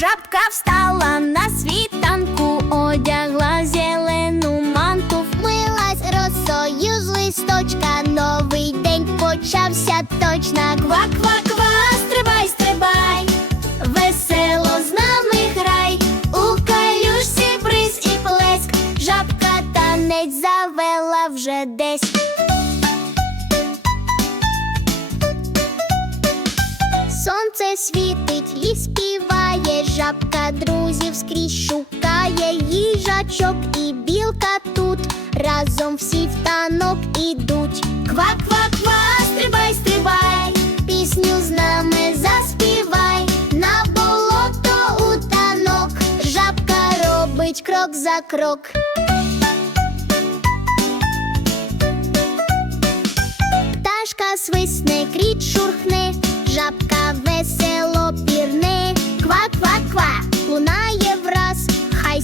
жабка встала на світанку, одягла зелену манту, вмилась росою з листочка, новий день почався точно Ква-ква-ква, стрибай, стрибай, весело з нами грай, у калюшці бриз і плеск, жабка танець завела вже десь. Сонце світ жабка друзів скрізь шукає їжачок і білка тут. Разом всі в танок ідуть. Ква-ква-ква, стрибай, стрибай, пісню з нами заспівай. На болото у танок, жабка робить крок за крок. Пташка свисне, кріт шурхне, жабка весело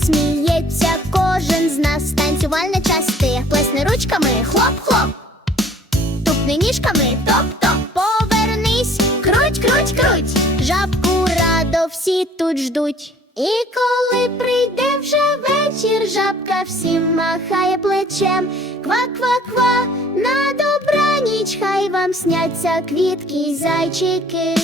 сміється кожен з нас. Танцювальне части, плесне ручками, хлоп-хлоп, тупни ніжками, топ-топ, повернись, круть, круть, круть, жабку радо всі тут ждуть. І коли прийде вже вечір, жабка всім махає плечем. Ква-ква-ква, на добраніч, хай вам сняться квітки й зайчики.